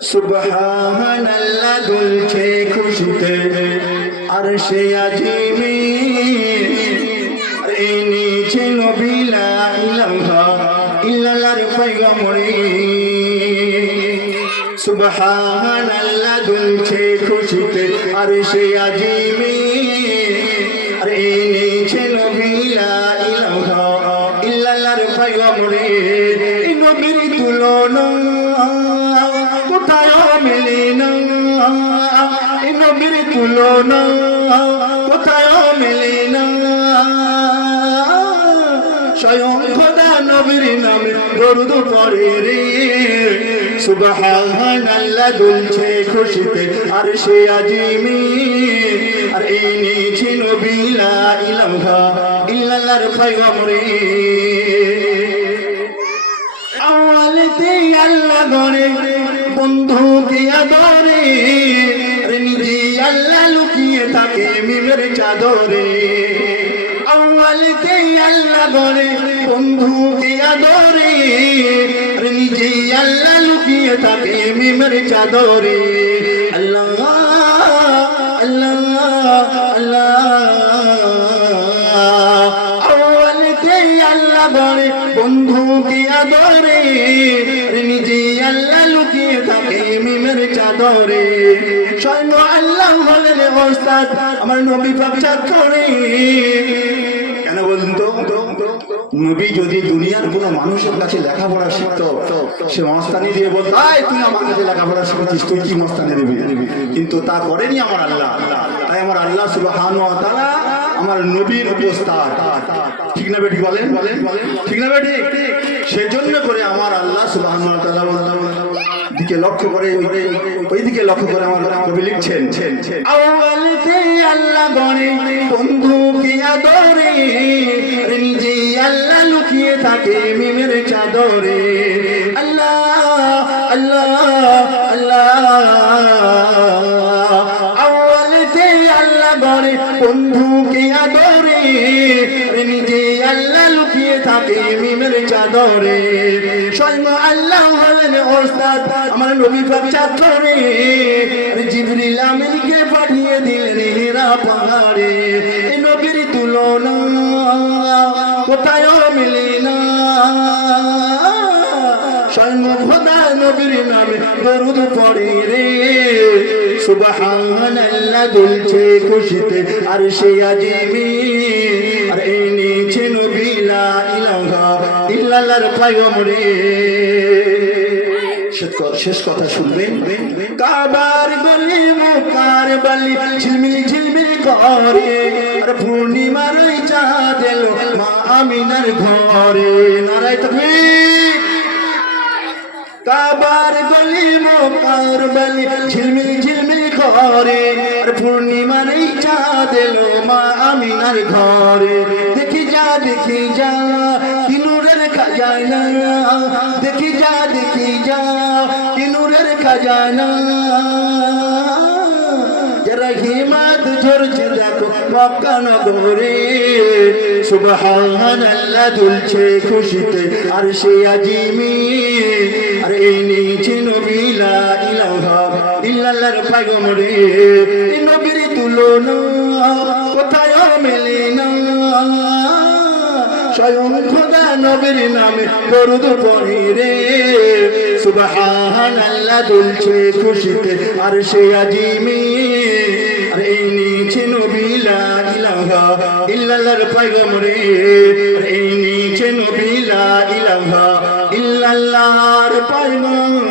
সুবহানাল্লাহ দুলছে খুশিতে আরশে আজিমে, এনেছে নবী লা ইলাহা ইল্লাল্লাহর পয়গম্বরে। সুবহানাল্লাহ দুলছে খুশিতে আরশে আজিমে, এনেছে নবী লা ইলাহা ইল্লাল্লাহর পয়গম্বরে। এই নবীর তুলনা কোথায় মেলে না, এই নবীর তুলনা কোথায় মেলে না। স্বয়ং খোদা নবীর নামে দরুদ পড়ে রে। সুবহানাল্লাহ দুলছে খুশিতে আরশে আজিমে, আর এনেছে নবী লা ইলাহা ইল্লাল্লাহর পয়গম্বরে। আওয়ালতে আল্লাহ গড়ে বন্ধুকে আদরে, নিজে আল্লাহ লুকিয়ে থাকে মিমের চাদরে। আওয়ালতে আল্লাহ গড়ে বন্ধুকে আদরে, নিজে আল্লাহ লুকিয়ে থাকে মিমের চাদরে। আল্লাহ আল্লাহ আল্লাহ, আওয়ালতে আল্লাহ গড়ে বন্ধুকে আদরে, নিজে আল্লাহ লুকিয়ে থাকে মিমের চাদরে। স্বয়ং আল্লাহ হলেন ওস্তাদ আমার নবী পাক চাদরে। কেন বলুন তো, নবী যদি দুনিয়ার কোনো মানুষের কাছে লেখাপড়া শিখতো, সে মস্তানি দিয়ে বলতো, তুই আমার কাছে লেখাপড়া শিখেছিস, তুই কি মস্তানি দিবি? কিন্তু তা করেনি আমার আল্লাহ। তাই আমার আল্লাহ সুবহানাহু ওয়া তাআলা আমার নবীর ওস্তাদ। ঠিক না বেটি? বলেন ঠিক না বেটি? সেজন্য করে আমার আল্লাহ সুবহানাহু ওয়া তাআলা দিকে লক্ষ্য করে, ওই দিকে লক্ষ্য করে আমার কবি লিখছেন, আওয়ালতে আল্লাহ গড়ে বন্ধুকে আদরে, নিজে আল্লাহ লুকিয়ে থাকে মিমের চাদরে। আল্লাহ আল্লাহ আল্লাহ, আওয়ালতে আল্লাহ গড়ে বন্ধুকে আদরে, নিজে আল্লাহ লুকিয়ে থাকে মিমের চাদরে। স্বয়ং আল্লাহ হলেন ওস্তাদ আমার নবী পাক চাদরে। জিবরিল আমিনকে পাঠিয়ে দিলেন হেরা পাহাড়ে। এই নবীর তুলনা কোথায় মেলে না, স্বয়ং খোদা নবীর নামে দরুদ পড়ে রে। সুবহানাল্লাহ দুলছে খুশিতে আরশে আজিমে, আর এনেছে নবী লা ইলাহা ইল্লাল্লাহর পয়গম্বরে। শেষ কথা শুনবেন। কাবার গলি মুকার বালি ঝিলমিল ঝিলমিল করে, আর পূর্ণিমার ওই চাঁদ এলো মা আমিনার ঘরে। নারায়ে তাকবীর। কাবার গলি মুকার বালি ঝিলমিল ঝিলমিল করে, আর পূর্ণিমার এই চাঁদ এলো মা আমিনার ঘরে। দেখি যা কি নূরের খাজানা, দেখি যা কি নূরের খাজানা। যারা হিমাত ঝরছে দেখো মক্কা নগরে। সুবহানাল্লাহ দুলছে খুশিতে আরশে আজিমে, আর এনেছে নবী লা ইলাহা ইল্লাল্লাহর পয়গম্বরে। এই নবীর তুলনা কোথায় মেলে না, স্বয়ং খোদা নবীর নামে দরুদ পড়ে রে। সুবহানাল্লাহ দুলছে খুশিতে আরশে আজিমে, আর এনেছে নবী লা ইলাহা ইল্লাল্লাহর পয়গম্বরে। আর এনেছে নবী লা ইলাহা ইল্লাল্লাহর পয়গম্বরে।